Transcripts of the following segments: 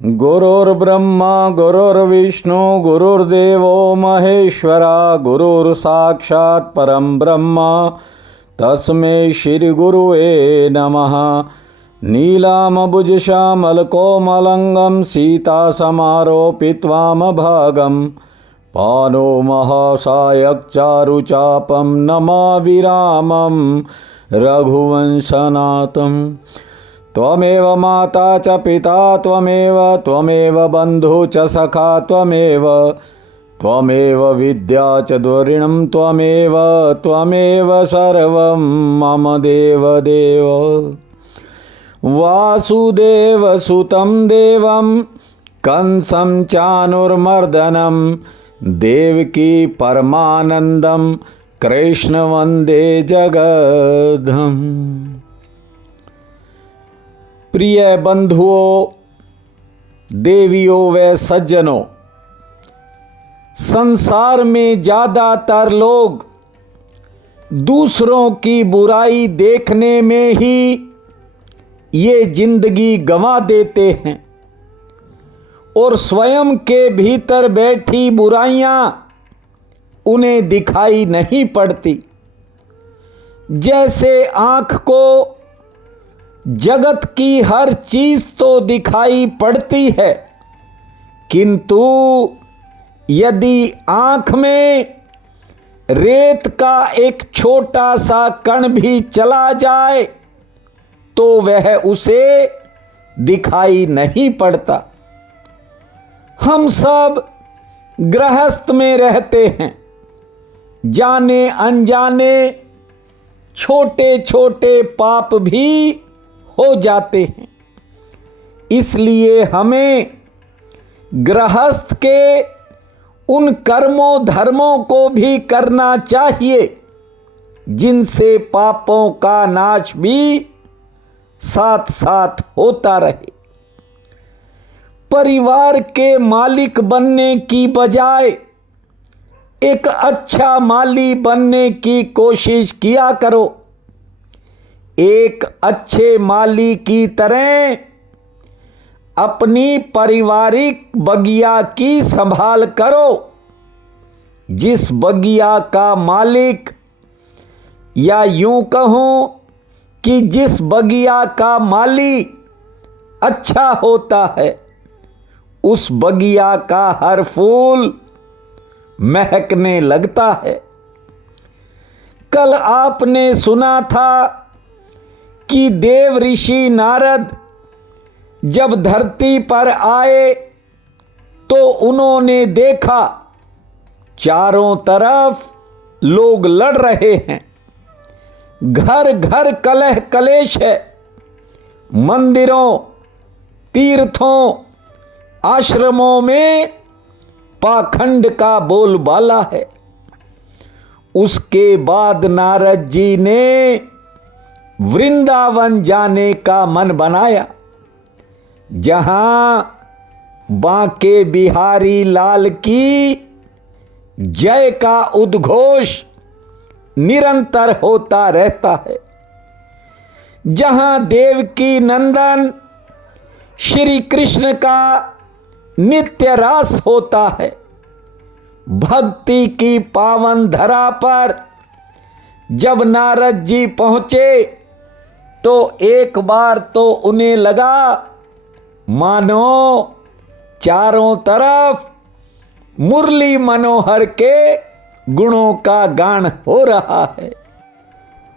गुरुर्ब्रह्मा गुरुर्विष्णु गुरुर्देवो महेश्वरा गुरुर्साक्षात् परम ब्रह्म तस्मै श्री गुरुवे नमः। नीलाम्बुजश्यामलकोमलंगं सीतासमारोपित्वामभागं पानो महासायकचारुचापं नमामि रामं रघुवंशनाथम्। त्वमेव माता च पिता त्वमेव बन्धु च सखा त्वमेव विद्या च द्वरिणं त्वमेव सर्वं मम देवदेव। वासुदेवसुतं देवं कंसं चानुर्मर्दनं देवकी परमानन्दं कृष्ण वन्दे जगद्धाम। प्रिय बंधुओं, देवियों व सज्जनों, संसार में ज़्यादातर लोग दूसरों की बुराई देखने में ही ये जिंदगी गंवा देते हैं और स्वयं के भीतर बैठी बुराइयां उन्हें दिखाई नहीं पड़ती। जैसे आँख को जगत की हर चीज तो दिखाई पड़ती है, किंतु यदि आँख में रेत का एक छोटा सा कण भी चला जाए तो वह उसे दिखाई नहीं पड़ता। हम सब गृहस्थ में रहते हैं, जाने अनजाने छोटे छोटे पाप भी हो जाते हैं। इसलिए हमें गृहस्थ के उन कर्मों धर्मों को भी करना चाहिए जिनसे पापों का नाश भी साथ साथ होता रहे। परिवार के मालिक बनने की बजाय एक अच्छा माली बनने की कोशिश किया करो। एक अच्छे माली की तरह अपनी पारिवारिक बगिया की संभाल करो। जिस बगिया का मालिक, या यूं कहूं कि जिस बगिया का माली अच्छा होता है, उस बगिया का हर फूल महकने लगता है। कल आपने सुना था कि देव ऋषि नारद जब धरती पर आए तो उन्होंने देखा चारों तरफ लोग लड़ रहे हैं, घर घर कलह कलेश है, मंदिरों तीर्थों आश्रमों में पाखंड का बोलबाला है। उसके बाद नारद जी ने वृंदावन जाने का मन बनाया, जहां बांके बिहारी लाल की जय का उद्घोष निरंतर होता रहता है, जहां देवकी नंदन श्री कृष्ण का नित्य रास होता है। भक्ति की पावन धरा पर जब नारद जी पहुंचे तो एक बार तो उन्हें लगा मानो चारों तरफ मुरली मनोहर के गुणों का गान हो रहा है।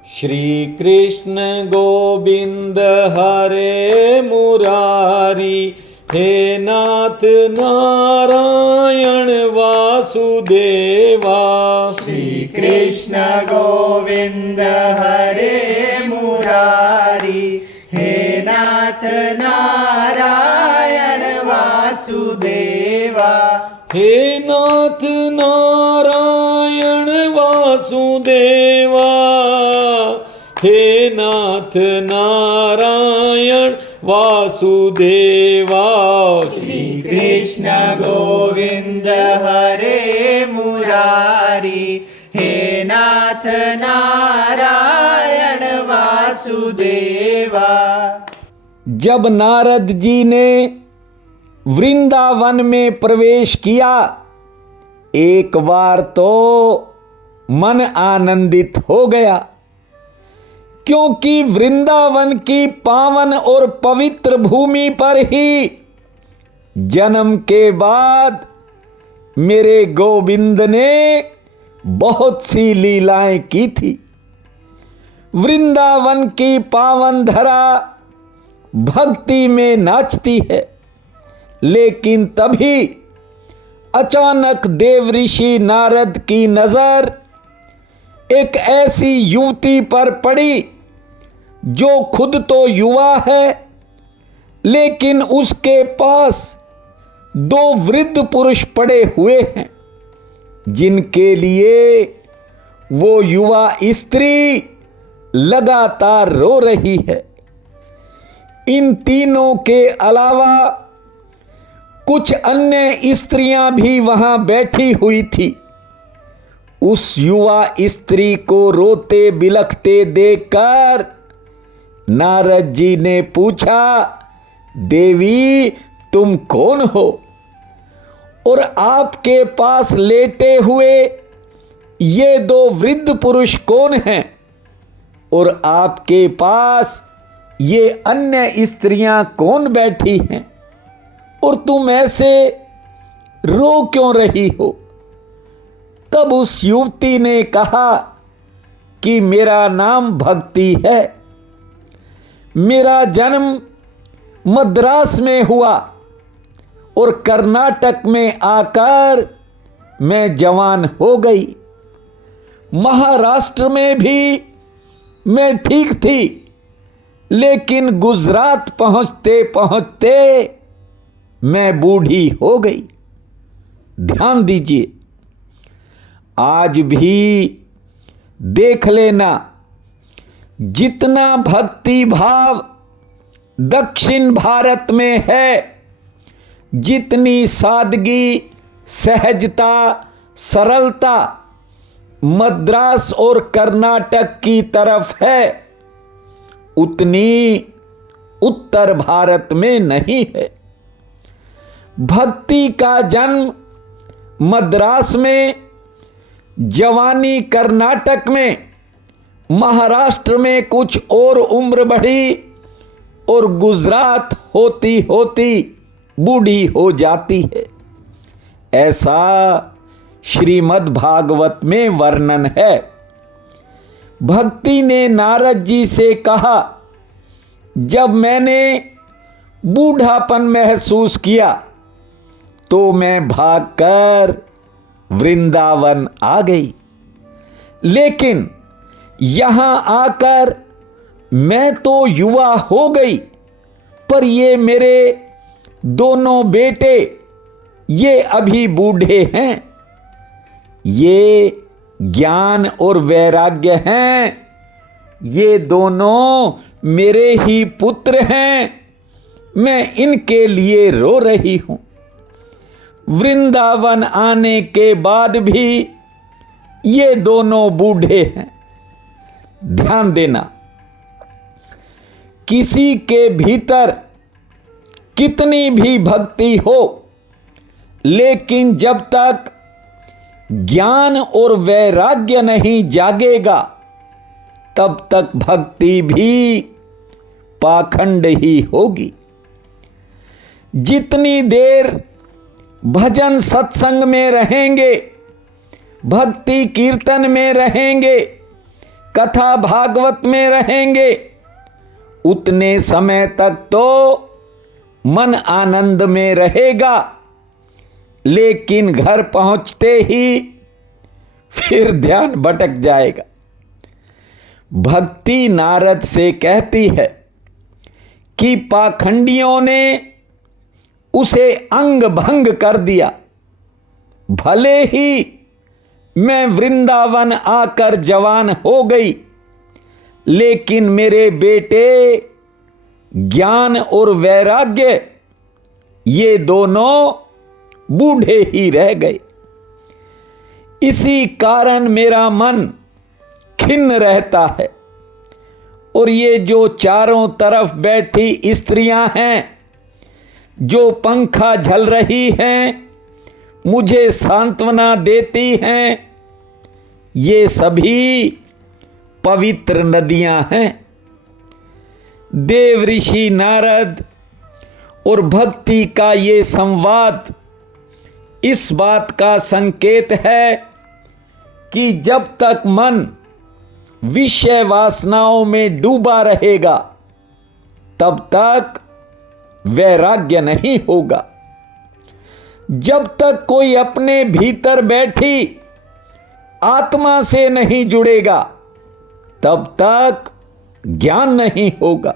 श्री कृष्ण गोविंद हरे मुरारी, हे नाथ नारायण वासुदेवा। श्री कृष्ण गोविंद हरे मुरारी, हे नाथ नारायण वासुदेवा। हे नाथ नारायण वासुदेवा, हे नाथ नारायण वासुदेवा। श्री कृष्ण गोविंद हरे मुरारी, हे नाथ नारायण वासुदेवा। जब नारद जी ने वृंदावन में प्रवेश किया, एक बार तो मन आनंदित हो गया, क्योंकि वृंदावन की पावन और पवित्र भूमि पर ही जन्म के बाद मेरे गोविंद ने बहुत सी लीलाएं की थी। वृंदावन की पावन धरा भक्ति में नाचती है, लेकिन तभी अचानक देव ऋषि नारद की नजर एक ऐसी युवती पर पड़ी जो खुद तो युवा है, लेकिन उसके पास दो वृद्ध पुरुष पड़े हुए हैं, जिनके लिए वो युवा स्त्री लगातार रो रही है। इन तीनों के अलावा कुछ अन्य स्त्रियां भी वहां बैठी हुई थी। उस युवा स्त्री को रोते बिलखते देखकर नारद जी ने पूछा, देवी तुम कौन हो और आपके पास लेटे हुए ये दो वृद्ध पुरुष कौन हैं और आपके पास ये अन्य स्त्रियां कौन बैठी हैं और तुम ऐसे रो क्यों रही हो? तब उस युवती ने कहा कि मेरा नाम भक्ति है, मेरा जन्म मद्रास में हुआ और कर्नाटक में आकर मैं जवान हो गई। महाराष्ट्र में भी मैं ठीक थी, लेकिन गुजरात पहुंचते पहुंचते मैं बूढ़ी हो गई। ध्यान दीजिए, आज भी देख लेना, जितना भक्ति भाव दक्षिण भारत में है, जितनी सादगी, सहजता, सरलता मद्रास और कर्नाटक की तरफ है, उतनी उत्तर भारत में नहीं है। भक्ति का जन्म मद्रास में, जवानी कर्नाटक में, महाराष्ट्र में कुछ और उम्र बढ़ी और गुजरात होती होती बूढ़ी हो जाती है। ऐसा श्रीमद् भागवत में वर्णन है। भक्ति ने नारद जी से कहा, जब मैंने बूढ़ापन महसूस किया तो मैं भागकर वृंदावन आ गई, लेकिन यहां आकर मैं तो युवा हो गई, पर ये मेरे दोनों बेटे ये अभी बूढ़े हैं। ये ज्ञान और वैराग्य हैं, ये दोनों मेरे ही पुत्र हैं, मैं इनके लिए रो रही हूं। वृंदावन आने के बाद भी ये दोनों बूढ़े हैं। ध्यान देना, किसी के भीतर कितनी भी भक्ति हो, लेकिन जब तक ज्ञान और वैराग्य नहीं जागेगा, तब तक भक्ति भी पाखंड ही होगी। जितनी देर भजन सत्संग में रहेंगे, भक्ति कीर्तन में रहेंगे, कथा भागवत में रहेंगे, उतने समय तक तो मन आनंद में रहेगा, लेकिन घर पहुंचते ही फिर ध्यान भटक जाएगा। भक्ति नारद से कहती है कि पाखंडियों ने उसे अंग भंग कर दिया। भले ही मैं वृंदावन आकर जवान हो गई, लेकिन मेरे बेटे ज्ञान और वैराग्य ये दोनों बूढ़े ही रह गए। इसी कारण मेरा मन खिन्न रहता है। और ये जो चारों तरफ बैठी स्त्रियां हैं, जो पंखा झल रही हैं, मुझे सांत्वना देती हैं, ये सभी पवित्र नदियां हैं। देव ऋषि नारद और भक्ति का ये संवाद इस बात का संकेत है कि जब तक मन विषय वासनाओं में डूबा रहेगा तब तक वैराग्य नहीं होगा। जब तक कोई अपने भीतर बैठी आत्मा से नहीं जुड़ेगा तब तक ज्ञान नहीं होगा।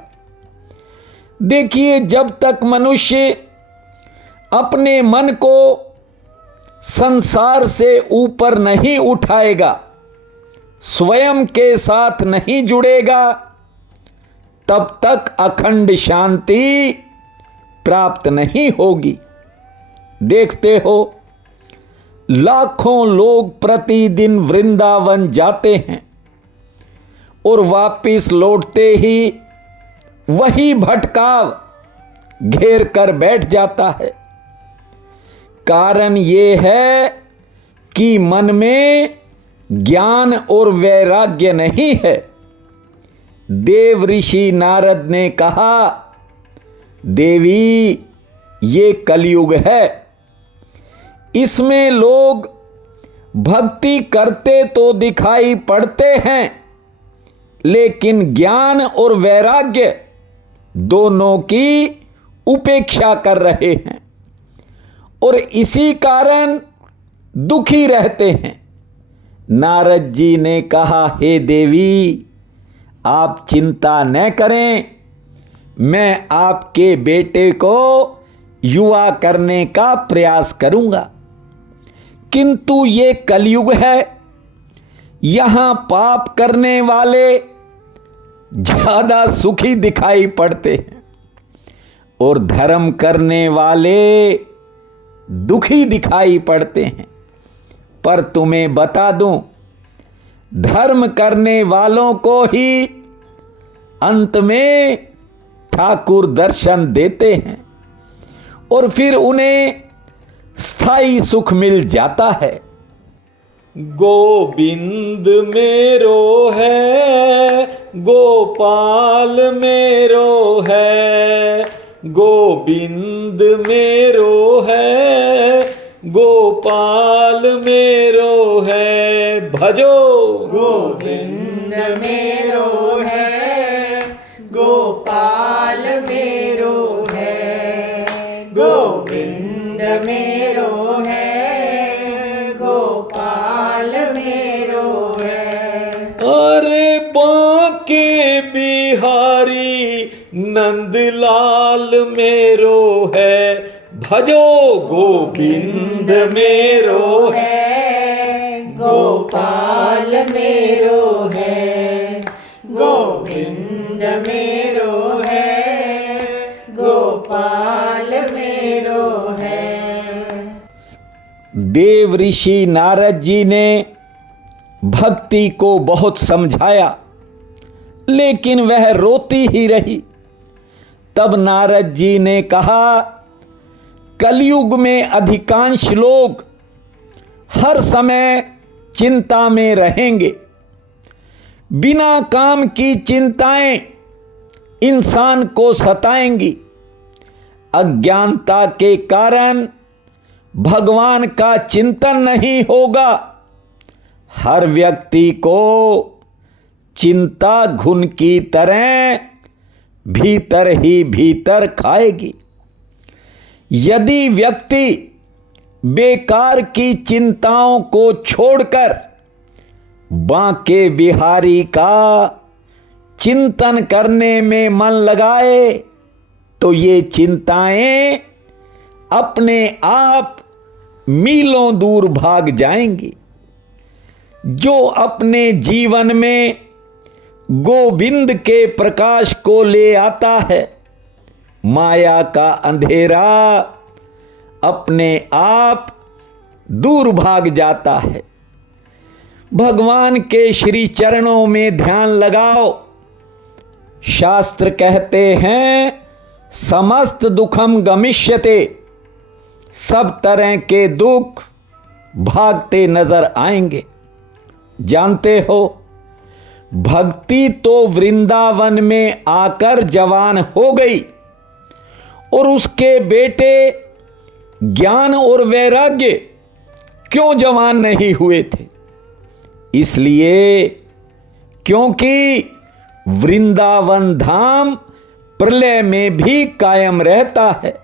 देखिए, जब तक मनुष्य अपने मन को संसार से ऊपर नहीं उठाएगा, स्वयं के साथ नहीं जुड़ेगा, तब तक अखंड शांति प्राप्त नहीं होगी। देखते हो, लाखों लोग प्रतिदिन वृंदावन जाते हैं और वापिस लौटते ही वही भटकाव घेर कर बैठ जाता है। कारण ये है कि मन में ज्ञान और वैराग्य नहीं है। देव ऋषि नारद ने कहा, देवी, ये कलयुग है, इसमें लोग भक्ति करते तो दिखाई पड़ते हैं, लेकिन ज्ञान और वैराग्य दोनों की उपेक्षा कर रहे हैं और इसी कारण दुखी रहते हैं। नारद जी ने कहा, हे देवी, आप चिंता न करें, मैं आपके बेटे को युवा करने का प्रयास करूंगा। किंतु ये कलयुग है, यहां पाप करने वाले ज्यादा सुखी दिखाई पड़ते हैं और धर्म करने वाले दुखी दिखाई पड़ते हैं। पर तुम्हें बता दूं, धर्म करने वालों को ही अंत में ठाकुर दर्शन देते हैं और फिर उन्हें स्थायी सुख मिल जाता है। गोविंद मेरो है, गोपाल मेरो है, गोविंद मेरो है, गोपाल मेरो है, भजो गोविंद मेरो है, गोपाल मेरो है, गोविंद मेरो है, गोपाल मेरो है। अरे बांके बिहारी नंदलाल मेरो है, भजो गोविंद मेरो है, गोपाल मेरो है, गोविंद मेरो है, गोपाल मेरो है। देव ऋषि नारद जी ने भक्ति को बहुत समझाया, लेकिन वह रोती ही रही। तब नारद जी ने कहा, कलयुग में अधिकांश लोग हर समय चिंता में रहेंगे। बिना काम की चिंताएं इंसान को सताएंगी। अज्ञानता के कारण भगवान का चिंतन नहीं होगा। हर व्यक्ति को चिंता घुन की तरह भीतर ही भीतर खाएगी। यदि व्यक्ति बेकार की चिंताओं को छोड़कर बांके बिहारी का चिंतन करने में मन लगाए तो ये चिंताएं अपने आप मीलों दूर भाग जाएंगी। जो अपने जीवन में गोविंद के प्रकाश को ले आता है, माया का अंधेरा अपने आप दूर भाग जाता है। भगवान के श्री चरणों में ध्यान लगाओ। शास्त्र कहते हैं, समस्त दुखम गमिष्यते, सब तरह के दुख भागते नजर आएंगे। जानते हो, भक्ति तो वृंदावन में आकर जवान हो गई और उसके बेटे ज्ञान और वैराग्य क्यों जवान नहीं हुए थे? इसलिए क्योंकि वृंदावन धाम प्रलय में भी कायम रहता है।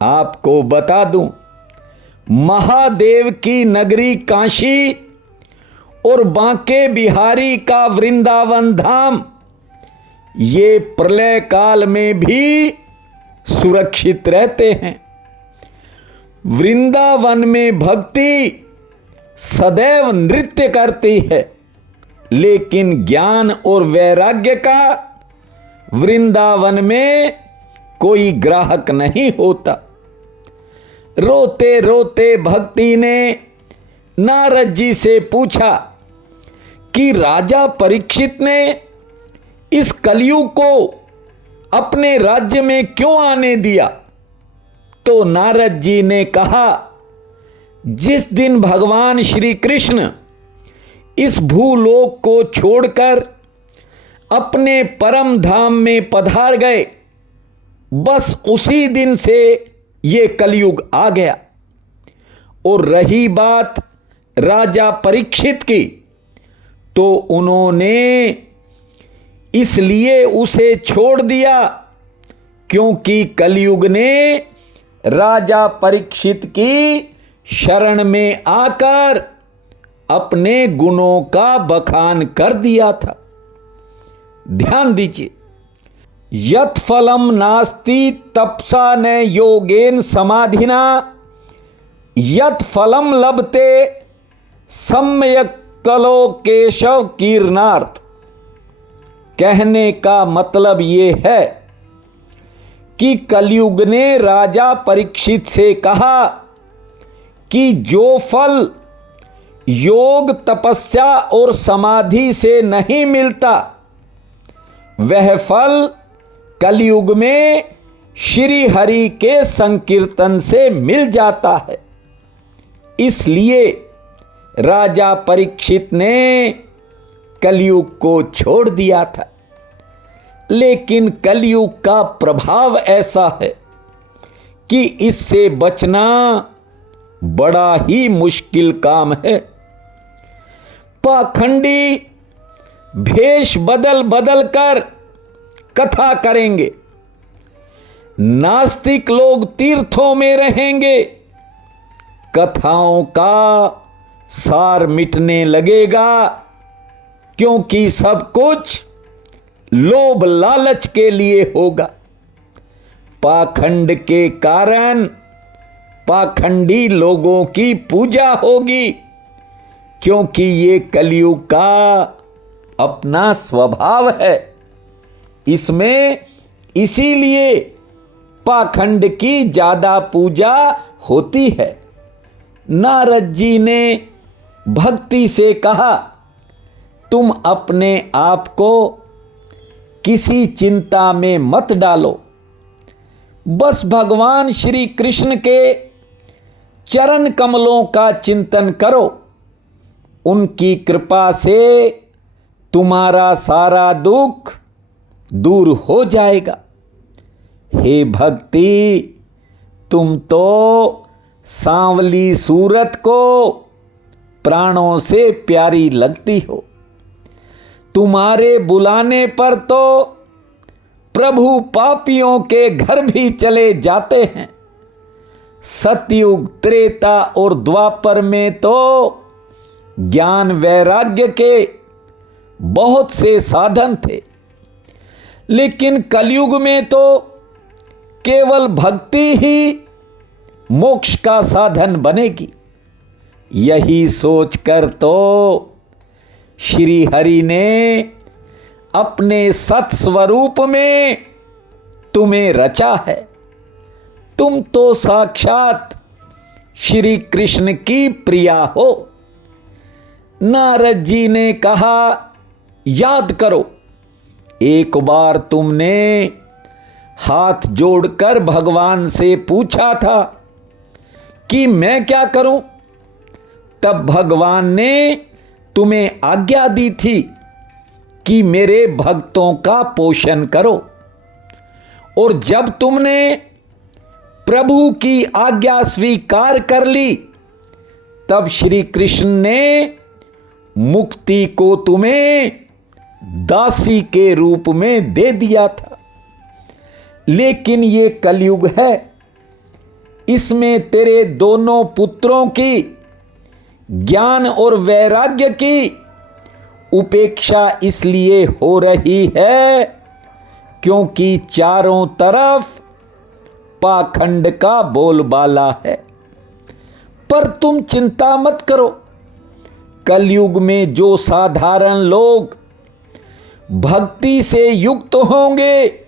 आपको बता दूं, महादेव की नगरी काशी और बांके बिहारी का वृंदावन धाम ये प्रलय काल में भी सुरक्षित रहते हैं। वृंदावन में भक्ति सदैव नृत्य करती है, लेकिन ज्ञान और वैराग्य का वृंदावन में कोई ग्राहक नहीं होता। रोते रोते भक्ति ने नारद जी से पूछा कि राजा परीक्षित ने इस कलयुग को अपने राज्य में क्यों आने दिया? तो नारद जी ने कहा, जिस दिन भगवान श्री कृष्ण इस भूलोक को छोड़कर अपने परम धाम में पधार गए, बस उसी दिन से ये कलयुग आ गया। और रही बात राजा परीक्षित की, तो उन्होंने इसलिए उसे छोड़ दिया क्योंकि कलयुग ने राजा परीक्षित की शरण में आकर अपने गुणों का बखान कर दिया था। ध्यान दीजिए, यत् फलम नास्ति तपसा न योगेन समाधिना यत् फलम लभते सम्यक कलो केशव कीर्णार्थ। कहने का मतलब ये है कि कलयुग ने राजा परीक्षित से कहा कि जो फल योग तपस्या और समाधि से नहीं मिलता, वह फल कलयुग में श्री हरि के संकीर्तन से मिल जाता है। इसलिए राजा परीक्षित ने कलयुग को छोड़ दिया था। लेकिन कलयुग का प्रभाव ऐसा है कि इससे बचना बड़ा ही मुश्किल काम है। पाखंडी भेष बदल बदल कर कथा करेंगे, नास्तिक लोग तीर्थों में रहेंगे, कथाओं का सार मिटने लगेगा, क्योंकि सब कुछ लोभ लालच के लिए होगा। पाखंड के कारण पाखंडी लोगों की पूजा होगी, क्योंकि ये कलयुग का अपना स्वभाव है। इसमें इसीलिए पाखंड की ज्यादा पूजा होती है। नारद जी ने भक्ति से कहा, तुम अपने आप को किसी चिंता में मत डालो, बस भगवान श्री कृष्ण के चरण कमलों का चिंतन करो। उनकी कृपा से तुम्हारा सारा दुख दूर हो जाएगा। हे भक्ति, तुम तो सांवली सूरत को प्राणों से प्यारी लगती हो। तुम्हारे बुलाने पर तो प्रभु पापियों के घर भी चले जाते हैं। सतयुग, त्रेता और द्वापर में तो ज्ञान वैराग्य के बहुत से साधन थे, लेकिन कलयुग में तो केवल भक्ति ही मोक्ष का साधन बनेगी। यही सोचकर तो श्री हरि ने अपने सत स्वरूप में तुम्हें रचा है। तुम तो साक्षात श्री कृष्ण की प्रिया हो। नारद जी ने कहा, याद करो, एक बार तुमने हाथ जोड़कर भगवान से पूछा था कि मैं क्या करूं। तब भगवान ने तुम्हें आज्ञा दी थी कि मेरे भक्तों का पोषण करो। और जब तुमने प्रभु की आज्ञा स्वीकार कर ली, तब श्री कृष्ण ने मुक्ति को तुम्हें दासी के रूप में दे दिया था। लेकिन ये कलयुग है, इसमें तेरे दोनों पुत्रों की ज्ञान और वैराग्य की उपेक्षा इसलिए हो रही है क्योंकि चारों तरफ पाखंड का बोलबाला है। पर तुम चिंता मत करो, कलयुग में जो साधारण लोग भक्ति से युक्त होंगे,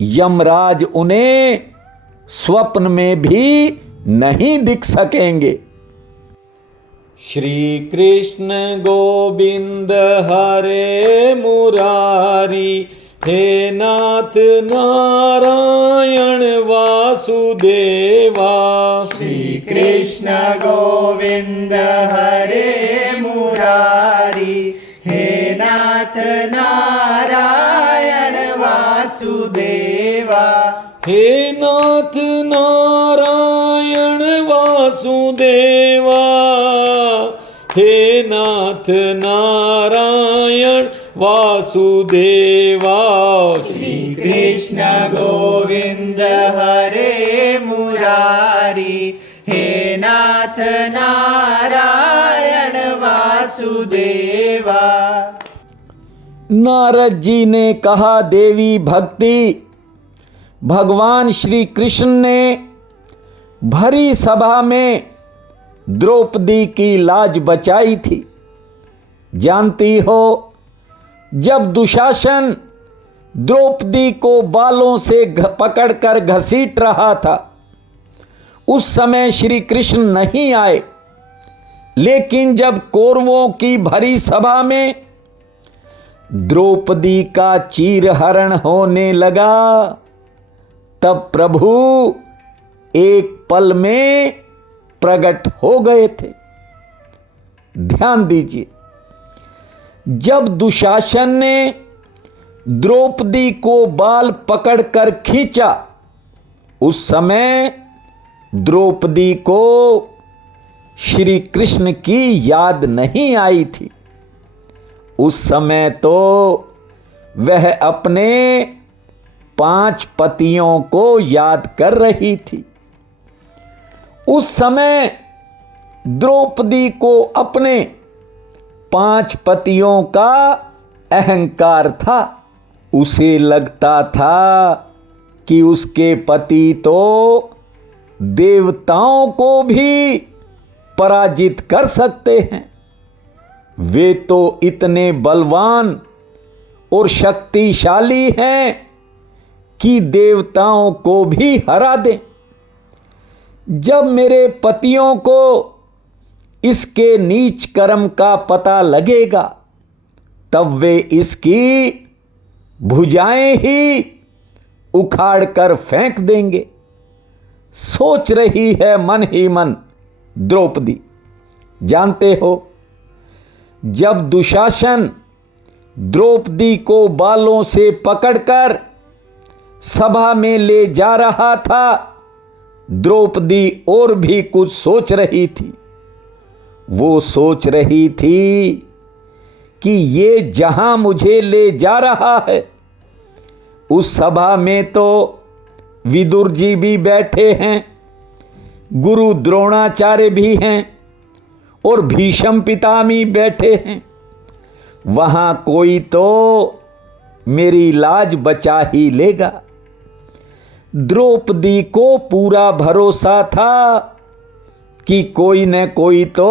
यमराज उन्हें स्वप्न में भी नहीं दिख सकेंगे। श्री कृष्ण गोविंद हरे मुरारी, हे नाथ नारायण वासुदेवा। श्री कृष्ण गोविंद हरे मुरारी, हे नाथ नारायण वासुदेवा। हे नाथ नारायण वासुदेवा, हे नाथ नारायण वासुदेवा। श्री कृष्ण गोविंद हरे मुरारी, हे नाथ नारायण वासुदेवा। नारद जी ने कहा, देवी भक्ति, भगवान श्री कृष्ण ने भरी सभा में द्रौपदी की लाज बचाई थी। जानती हो, जब दुशासन द्रौपदी को बालों से पकड़कर घसीट रहा था, उस समय श्री कृष्ण नहीं आए। लेकिन जब कौरवों की भरी सभा में द्रौपदी का चीरहरण होने लगा, तब प्रभु एक पल में प्रकट हो गए थे। ध्यान दीजिए, जब दुशासन ने द्रौपदी को बाल पकड़कर खींचा, उस समय द्रौपदी को श्री कृष्ण की याद नहीं आई थी। उस समय तो वह अपने 5 पतियों को याद कर रही थी। उस समय द्रौपदी को अपने 5 पतियों का अहंकार था। उसे लगता था कि उसके पति तो देवताओं को भी पराजित कर सकते हैं। वे तो इतने बलवान और शक्तिशाली हैं कि देवताओं को भी हरा दें। जब मेरे पतियों को इसके नीच कर्म का पता लगेगा, तब वे इसकी भुजाएं ही उखाड़ कर फेंक देंगे, सोच रही है मन ही मन द्रौपदी। जानते हो, जब दुशासन द्रौपदी को बालों से पकड़कर सभा में ले जा रहा था, द्रौपदी और भी कुछ सोच रही थी। वो सोच रही थी कि ये जहां मुझे ले जा रहा है, उस सभा में तो विदुर जी भी बैठे हैं, गुरु द्रोणाचार्य भी हैं और भीष्म पितामही बैठे हैं। वहां कोई तो मेरी लाज बचा ही लेगा। द्रौपदी को पूरा भरोसा था कि कोई न कोई तो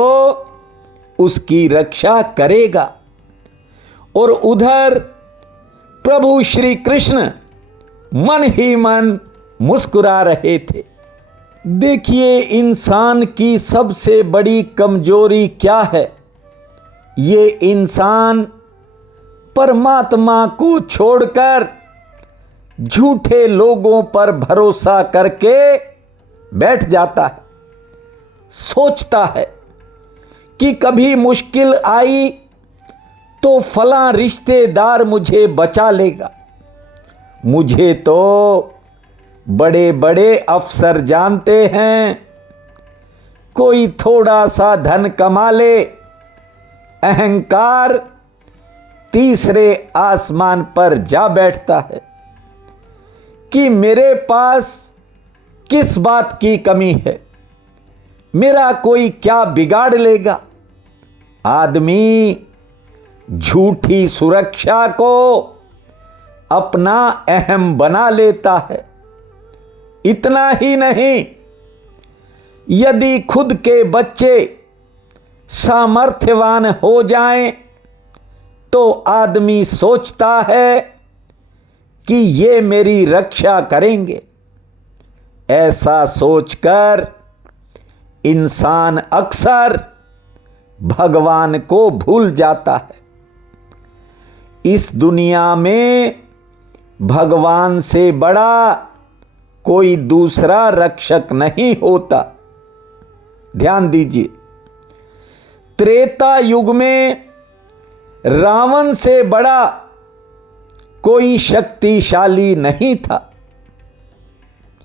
उसकी रक्षा करेगा। और उधर प्रभु श्री कृष्ण मन ही मन मुस्कुरा रहे थे। देखिए, इंसान की सबसे बड़ी कमजोरी क्या है? ये इंसान परमात्मा को छोड़कर झूठे लोगों पर भरोसा करके बैठ जाता है, सोचता है कि कभी मुश्किल आई तो फलां रिश्तेदार मुझे बचा लेगा। मुझे तो बड़े बड़े अफसर जानते हैं, कोई थोड़ा सा धन कमा ले, अहंकार तीसरे आसमान पर जा बैठता है कि मेरे पास किस बात की कमी है, मेरा कोई क्या बिगाड़ लेगा। आदमी झूठी सुरक्षा को अपना अहम बना लेता है। इतना ही नहीं, यदि खुद के बच्चे सामर्थ्यवान हो जाएं तो आदमी सोचता है कि ये मेरी रक्षा करेंगे। ऐसा सोचकर इंसान अक्सर भगवान को भूल जाता है। इस दुनिया में भगवान से बड़ा कोई दूसरा रक्षक नहीं होता। ध्यान दीजिए, त्रेता युग में रावण से बड़ा कोई शक्तिशाली नहीं था।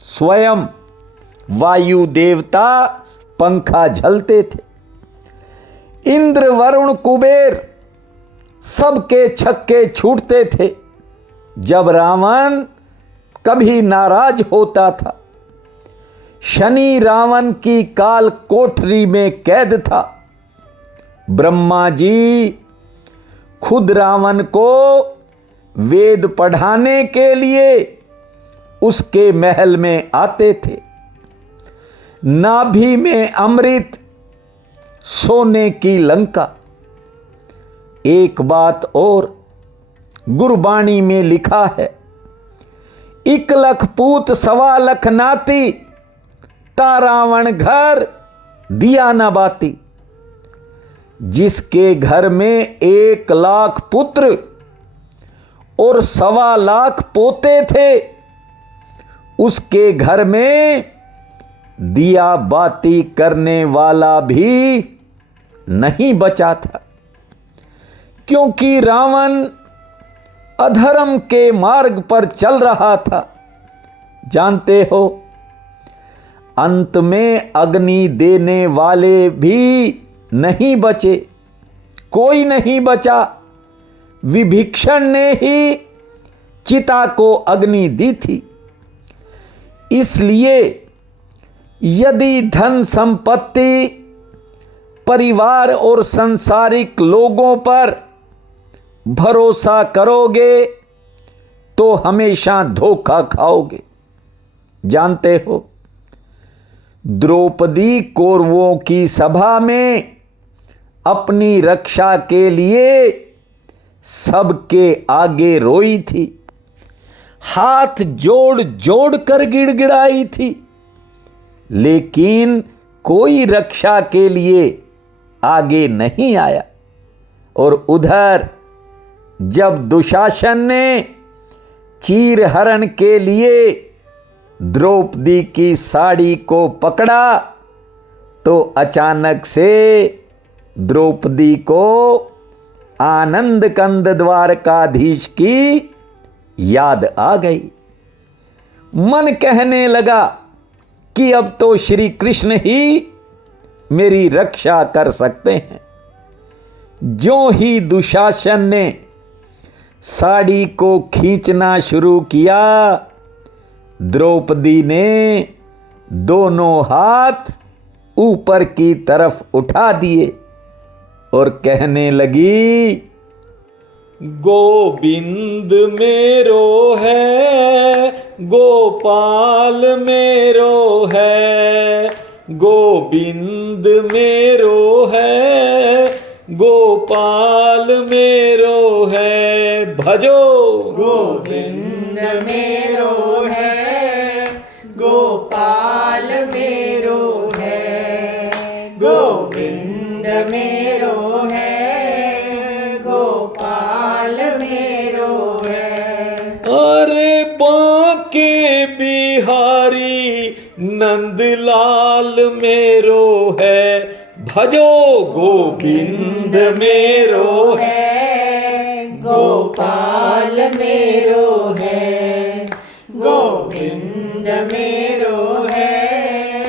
स्वयं वायु देवता पंखा झलते थे। इंद्र वरुण कुबेर सबके छक्के छूटते थे जब रावण कभी नाराज होता था। शनि रावण की काल कोठरी में कैद था। ब्रह्मा जी खुद रावण को वेद पढ़ाने के लिए उसके महल में आते थे। नाभि में अमृत, सोने की लंका। एक बात और गुरबाणी में लिखा है, 1 लख पूत 1.25 लख नाती, ता रावण घर दिया न बाती। जिसके घर में 1 लाख पुत्र और 1.25 लाख पोते थे, उसके घर में दिया बाती करने वाला भी नहीं बचा था, क्योंकि रावण अधर्म के मार्ग पर चल रहा था। जानते हो, अंत में अग्नि देने वाले भी नहीं बचे, कोई नहीं बचा। विभीषण ने ही चिता को अग्नि दी थी। इसलिए यदि धन संपत्ति, परिवार और सांसारिक लोगों पर भरोसा करोगे तो हमेशा धोखा खाओगे। जानते हो, द्रौपदी कौरवों की सभा में अपनी रक्षा के लिए सबके आगे रोई थी, हाथ जोड़ जोड़ कर गिड़गिड़ाई थी, लेकिन कोई रक्षा के लिए आगे नहीं आया। और उधर जब दुशासन ने चीरहरण के लिए द्रौपदी की साड़ी को पकड़ा तो अचानक से द्रौपदी को आनंद कंद द्वारकाधीश की याद आ गई। मन कहने लगा कि अब तो श्री कृष्ण ही मेरी रक्षा कर सकते हैं। जो ही दुशासन ने साड़ी को खींचना शुरू किया, द्रौपदी ने दोनों हाथ ऊपर की तरफ उठा दिए और कहने लगी, गोविंद मेरो है, गोपाल मेरो है, गोविंद मेरो है, गोपाल मेरो है, भजो गोविंद मेरो है, गोपाल मेरो है, गोविंद मेरो है, गोपाल मेरो है। अरे नंदलाल मेरो है, भजो गोविंद मेरो है, गोपाल मेरो है, गोविंद मेरो है,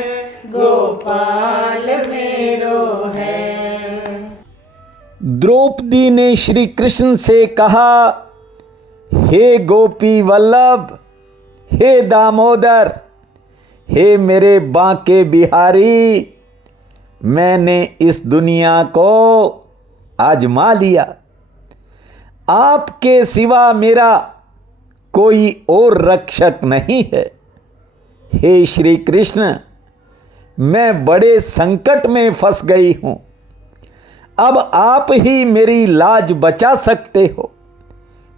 गोपाल मेरो है। द्रौपदी ने श्री कृष्ण से कहा, हे गोपी वल्लभ, हे दामोदर, हे मेरे बांके बिहारी, मैंने इस दुनिया को आजमा लिया। आपके सिवा मेरा कोई और रक्षक नहीं है। हे श्री कृष्ण, मैं बड़े संकट में फंस गई हूँ। अब आप ही मेरी लाज बचा सकते हो।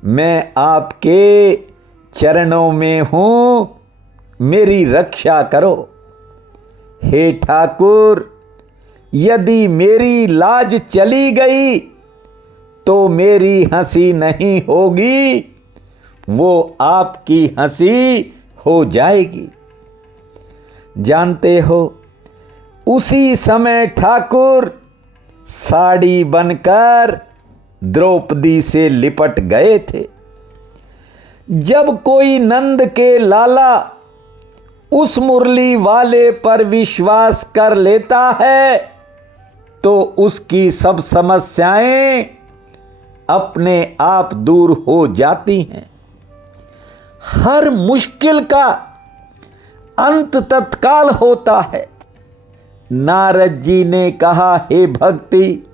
मैं आपके चरणों में हूँ, मेरी रक्षा करो। हे ठाकुर, यदि मेरी लाज चली गई तो मेरी हंसी नहीं होगी, वो आपकी हंसी हो जाएगी। जानते हो, उसी समय ठाकुर साड़ी बनकर द्रौपदी से लिपट गए थे। जब कोई नंद के लाला उस मुरली वाले पर विश्वास कर लेता है तो उसकी सब समस्याएं अपने आप दूर हो जाती हैं। हर मुश्किल का अंत तत्काल होता है। नारद जी ने कहा, हे भक्ति,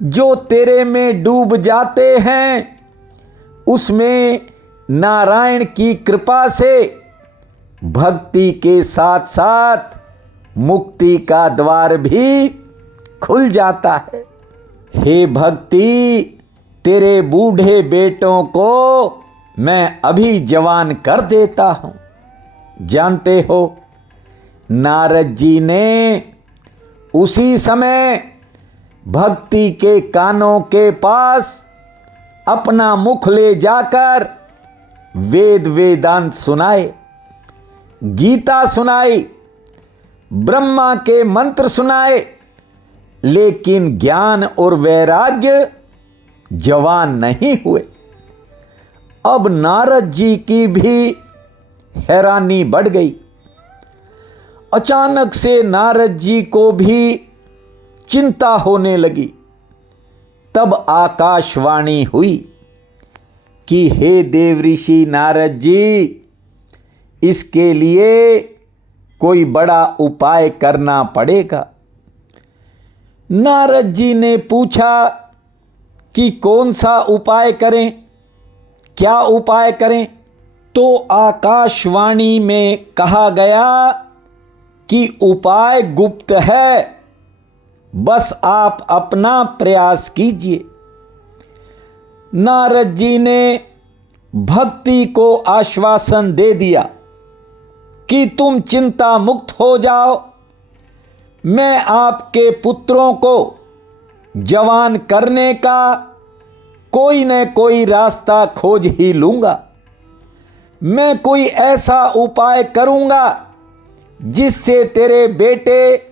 जो तेरे में डूब जाते हैं उसमें नारायण की कृपा से भक्ति के साथ साथ मुक्ति का द्वार भी खुल जाता है। हे भक्ति, तेरे बूढ़े बेटों को मैं अभी जवान कर देता हूं। जानते हो, नारद जी ने उसी समय भक्ति के कानों के पास अपना मुख ले जाकर वेद वेदांत सुनाए, गीता सुनाई, ब्रह्मा के मंत्र सुनाए, लेकिन ज्ञान और वैराग्य जवान नहीं हुए। अब नारद जी की भी हैरानी बढ़ गई। अचानक से नारद जी को भी चिंता होने लगी। तब आकाशवाणी हुई कि हे देवऋषि नारद जी, इसके लिए कोई बड़ा उपाय करना पड़ेगा। नारद जी ने पूछा कि कौन सा उपाय करें, क्या उपाय करें? तो आकाशवाणी में कहा गया कि उपाय गुप्त है, बस आप अपना प्रयास कीजिए। नारद जी ने भक्ति को आश्वासन दे दिया कि तुम चिंता मुक्त हो जाओ, मैं आपके पुत्रों को जवान करने का कोई न कोई रास्ता खोज ही लूंगा। मैं कोई ऐसा उपाय करूंगा जिससे तेरे बेटे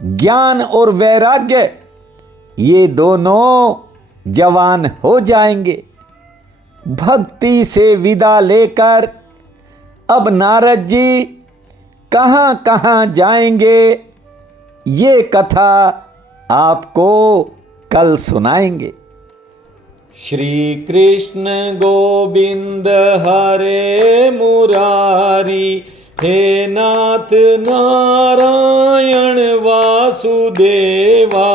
ज्ञान और वैराग्य ये दोनों जवान हो जाएंगे। भक्ति से विदा लेकर अब नारद जी कहां कहां जाएंगे, ये कथा आपको कल सुनाएंगे। श्री कृष्ण गोविंद हरे मुरारी, हे नाथ नारायण वासुदेवा।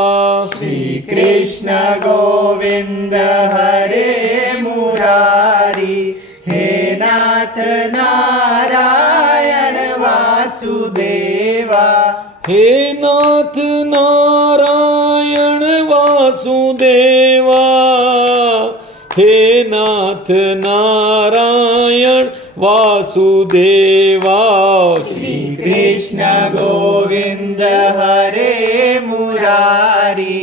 श्री कृष्ण गोविंद हरे मुरारी, हे नाथ नारायण वासुदेवा। हे नाथ नारायण वासुदेवा, हे नाथ नारायण वासुदेवा। श्री कृष्ण गोविंद हरे मुरारी,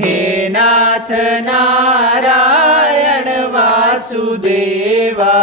हे नाथ नारायण वासुदेवा।